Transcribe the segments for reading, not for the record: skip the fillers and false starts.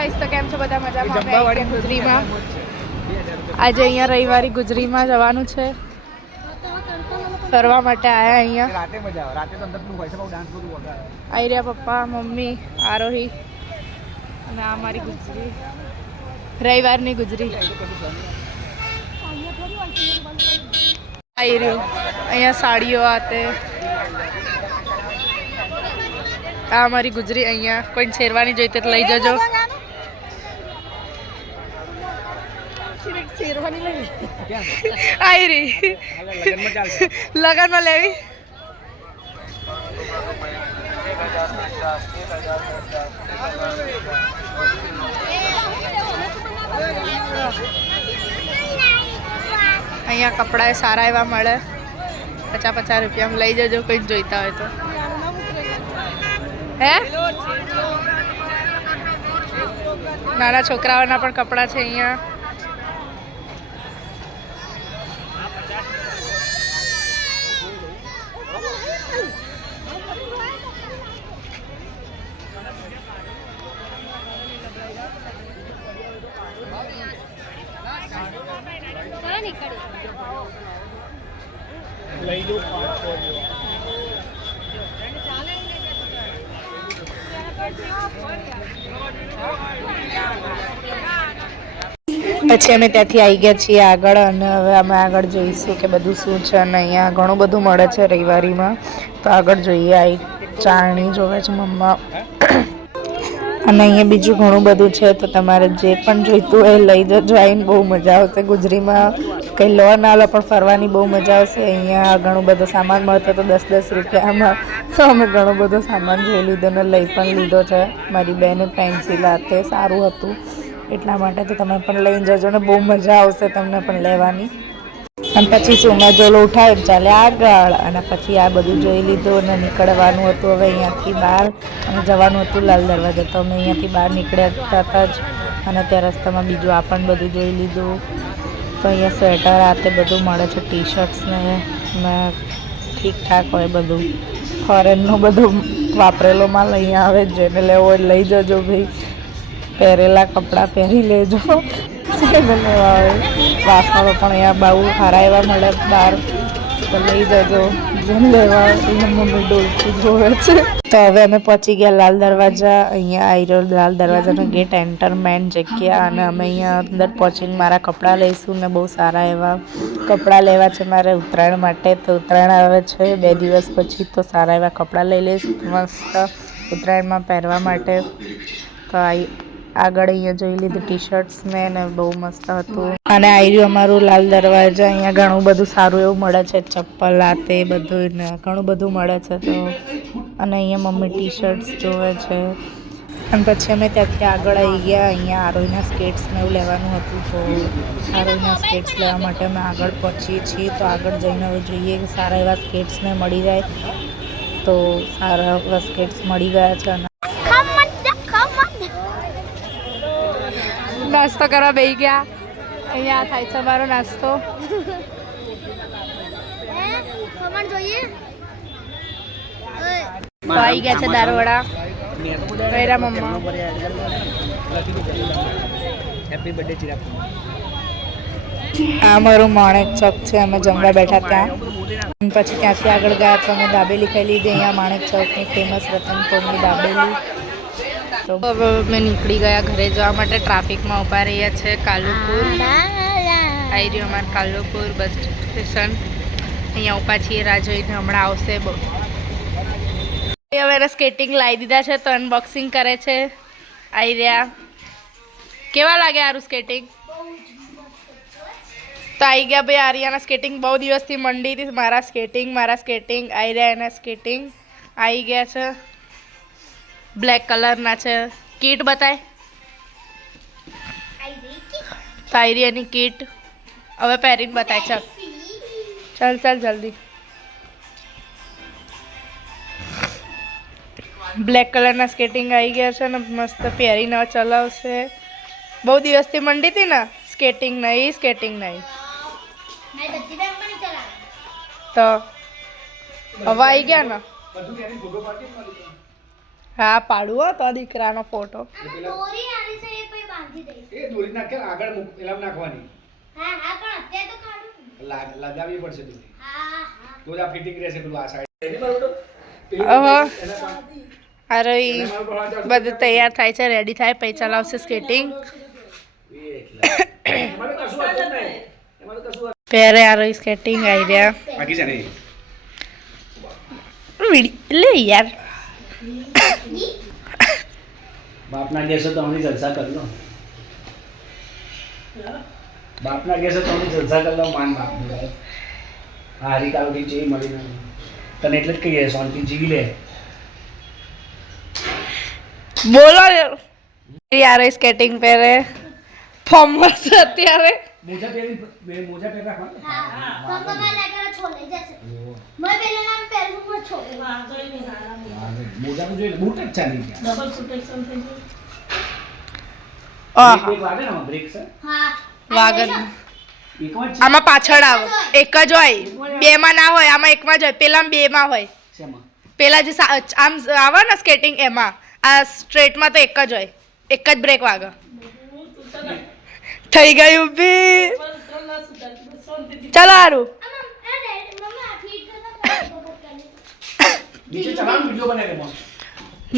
Guys તો કેમ છો બધા મજામાં ગુજરીમાં આજે અહીંયા રવિવારી ગુજરીમાં જવાનું છે ફરવા માટે આયા અહીંયા રાતે મજા આવે રાતે તો અંદર નું હોય છે બહુ ડાન્સ બધું વગાડે આઈ રહ્યા પપ્પા મમ્મી આરોહી અને આ મારી ગુજરી રવિવારની ગુજરી આવી રહ્યું અહીંયા સાડીઓ આતે આ મારી ગુજરી અહીંયા કોઈ શેરવાની જોઈતે તો લઈ જજો શેરવાની લઈ આવી રહી લગનમાં લેવી અહીંયા કપડા સારા એવા મળે 50-50 રૂપિયામાં લઈ જજો કોઈ જોઈતા હોય તો હે નાના છોકરાઓના પણ કપડા છે અહીંયા લઈ લો પછી અમે ત્યાંથી આવી ગયા છીએ આગળ અને હવે અમે આગળ જોઈશું કે બધું શું છે અને અહીંયા ઘણું બધું મળે છે રવિવારીમાં તો આગળ જોઈએ આવી ચાળણી જોવે છે મમ્મા અને અહીંયા બીજું ઘણું બધું છે તો તમારે જે પણ જોઈતું હોય લઈ જજો આવીને બહુ મજા આવશે ગુજરીમાં કંઈ લો ના લો પણ ફરવાની બહુ મજા આવશે અહીંયા ઘણું બધો સામાન મળતો તો 10-10 રૂપિયામાં તો અમે ઘણો બધો સામાન જોઈ લીધો ને લઈ પણ લીધો છે મારી બેને પેન્સિલ હાથે સારું હતું એટલા માટે તો તમે પણ લઈને જજો ને બહુ મજા આવશે તમને પણ લેવાની અને પછી સોમાજોલો ઉઠાવ્યો ચાલે આગળ અને પછી આ બધું જોઈ લીધું અને નીકળવાનું હતું હવે અહીંયાથી બહાર અને જવાનું હતું લાલ દરવાજા તો અમે અહીંયાથી બહાર નીકળ્યા હતા જ અને ત્યાં રસ્તામાં બીજું આ પણ બધું જોઈ લીધું તો અહીંયા સ્વેટર આ તે બધું મળે છે ટી શર્ટ્સ ને ઠીકઠાક હોય બધું ફોરેનનું બધું વાપરેલો માલ અહીંયા આવે જેને લેવો હોય લઈ જજો ભાઈ પહેરેલા કપડાં પહેરી લેજો લેવા આવે વાસણો પણ અહીંયા બહુ સારા એવા મળે બહાર તો લઈ જજો જેને લેવા આવે મમ્મી ડોલથી જોવે છે તો હવે અમે પહોંચી ગયા લાલ દરવાજા અહીંયા આવી રહ્યો લાલ દરવાજાનો ગેટ એન્ટરમેન્ટ જગ્યા અને અમે અહીંયા અંદર પહોંચીને મારા કપડાં લઈશું ને બહુ સારા એવા કપડાં લેવા છે મારે ઉત્તરાયણ માટે તો ઉત્તરાયણ આવે છે 2 દિવસ પછી તો સારા એવા કપડાં લઈ લઈશ મસ્ત ઉત્તરાયણમાં પહેરવા માટે તો આગળ અહીંયા જોઈ લીધું ટી શર્ટ્સ મેં ને બહુ મસ્ત હતું અને આવી રહ્યું અમારું લાલ દરવાજા અહીંયા ઘણું બધું સારું એવું મળે છે ચપ્પલ આ તે બધું ને ઘણું બધું મળે છે તો અને અહીંયા મમ્મી ટી શર્ટ્સ જોવે છે અને પછી અમે ત્યાંથી આગળ આવી ગયા અહીંયા આરોહીના સ્કેટ્સને એવું લેવાનું હતું તો આરોહીના સ્કેટ્સ લેવા માટે અમે આગળ પહોંચીએ છીએ તો આગળ જઈને હવે જોઈએ કે સારા એવા સ્કેટ્સને મળી જાય તો સારા એવા સ્કેટ્સ મળી ગયા છે અને નાસ્તો કરવા બેસી ગયા અહીંયા થાય છે અમારો નાસ્તો તો આવી ગયા છે દાળવડા ગયરા મમ્મા આ મારું માણેક ચોક છે અમે જમવા બેઠા ત્યાં પછી ત્યાંથી આગળ ગયા તો અમે દાબેલી ખાઈ લીધી અહીંયા માણેક ચોકની ફેમસ રતનપુરની દાબેલી તો હવે અમે નીકળી ગયા ઘરે જવા માટે ટ્રાફિકમાં ઊભા રહ્યા છે કાલુપુર આવી રહ્યું અમારે કાલુપુર બસ સ્ટેશન અહીંયા ઊભા છીએ રાહ જોઈને હમણાં આવશે હવે એને સ્કેટિંગ લાવી દીધા છે તો અનબોક્સિંગ કરે છે આવી રહ્યા કેવા લાગે આરું સ્કેટિંગ તો આવી ગયા ભાઈ આર્યાના સ્કેટિંગ બહુ દિવસથી મંડી હતી મારા સ્કેટિંગ આવી રહ્યા એના સ્કેટિંગ આવી ગયા છે બ્લેક કલરના છે કીટ બતાય તાયરીની કીટ હવે પહેરીને બતાય ચાલ જલ્દી બ્લેક કલરના સ્કેટિંગ આવી ગયા છે ને મસ્ત પહેરીને ચલાવશે બહુ દિવસથી મંડી હતી ને સ્કેટિંગ નહીં તો હવે આવી ગયા ને હા પાડું હો તો દીકરાનો ફોટો એ દોરી નાખ કે આગળ પેલા નાખવાની. હા હા પણ અત્યારે તો કાઢું લગાવવી પડશે દોરી. હા હા તો જ આ ફિટિંગ રહેશે પેલું આ સાઈડ. રેડી મારું તો અરે બધું તૈયાર થાય છે, રેડી થાય પછી ચલાવશે સ્કેટિંગ. પહેરે આ રહી સ્કેટિંગ આવી રહ્યા બાકી છે ને લે યાર બાપના ગેસે તો હમણાં જલસા કરી લો. બાપના ગેસે તો હમણાં જલસા કરી લો. માન બાપનું હારી કાલથી જે મળી ને તને એટલે જ કહીએ શાંતિ જીવી લે. બોલો યાર સ્કેટિંગ પહેરે ફોર્મમાં છે અત્યારે. મોજા પહેરી મોજા પહેરી રાખવાનું. હા પપ્પા લાગેલા છોલે જશે મેં પેલા નામ પહેરવું પણ છો હા તો એ નહીં હારા મોજા તો જોઈ બૂટ જ ચાલી ગયા. ડબલ પ્રોટેક્શન થઈ ગયું. બ્રેક વાગે ને બ્રેક છે હા વાગર એકમાં જ છે. આમાં પાછળ આવે એક જ હોય, બે માં ના હોય, આમાં એકમાં જ હોય. પેલા બે માં હોય. શેમાં પેલા જે આમ આવે ને સ્કેટિંગ એમાં, આ સ્ટ્રેટમાં તો એક જ હોય, એક જ બ્રેક વાગે. થઈ ગયું બી ચાલો હારું મમ્મા ફીટ નીચે ચલાવ વિડિયો બનાવી દે.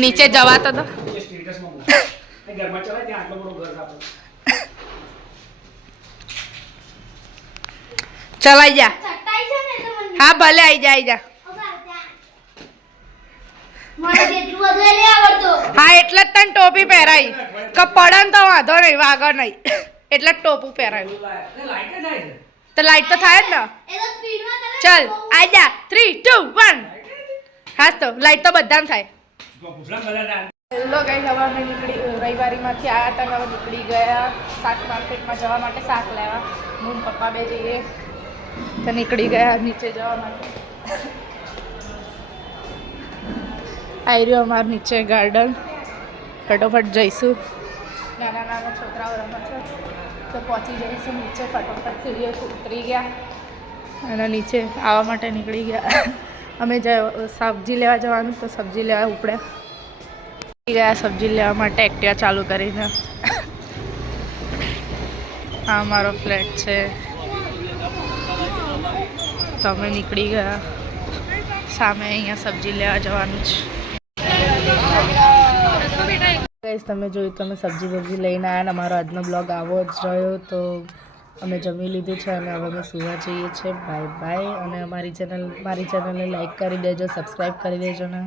નીચે જવાતો તો સ્ટેટસમાં મૂક. એ ઘરમાં ચલાય ત્યાં આટલો બધો ઘર આપણો. ચલાઈ જા. ચટાઈ છે ને તો મને હા ભલે આઈ જા આઈ જા. મને જેટલું બધું લઈ આવડતો હા એટલે જ તને ટોપી પહેરાઈ કે પડે ને તો વાંધો નહીં, વાગે નહીં એટલે જ ટોપું પહેરાયું. લાઈટ થાય છે. તો લાઈટ તો થાય જ ને. એ તો સ્પીડમાં કરે ચલ આઈ જા 3 2 1. હા તો લાઈટ તો બધાને થાય. પૂછડા બધા હેલો ગાઈસ, હવે અમે રવિવારીમાંથી આવ્યા હતા ને હવે નીકળી ગયા શાક માર્કેટમાં જવા માટે, શાક લેવા. હું ને પપ્પા બે જઈએ તો નીકળી ગયા નીચે જવા માટે. આવી રહ્યો અમારું નીચે ગાર્ડન, ફટોફટ જઈશું. નાના નાના છોકરાઓ રમે છે તો પહોંચી જઈશું નીચે. ફટોફટ સીડીએ ઉતરી ગયા અને નીચે આવવા માટે નીકળી ગયા. અમે સબ્જી લેવા જવાનું તો સબ્જી લેવા ઉપડ્યા ગયા સબ્જી લેવા માટે એક્ટિવા ચાલુ કરીને. આ અમારો ફ્લેટ છે તો અમે નીકળી ગયા. સામે અહીંયા સબ્જી લેવા જવાનું છે. ગાઈસ તમે જોયું તો અમે સબ્જી લઈને આવ્યા. અમારો આજનો બ્લોગ આવો જ રહ્યો. તો અમે જમી લીધું છે અને હવે અમે સુવા જઈએ છીએ. Bye bye. અને મારી ચેનલને લાઈક કરી દેજો, સબસ્ક્રાઈબ કરી દેજો ને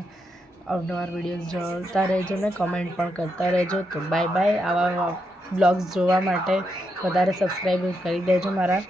અવનવાર વિડીયોઝ જોતા રહેજો ને કમેન્ટ પણ કરતા રહેજો. તો બાય બાય. આવા બ્લોગ્સ જોવા માટે વધારે સબસ્ક્રાઈબ કરી દેજો મારા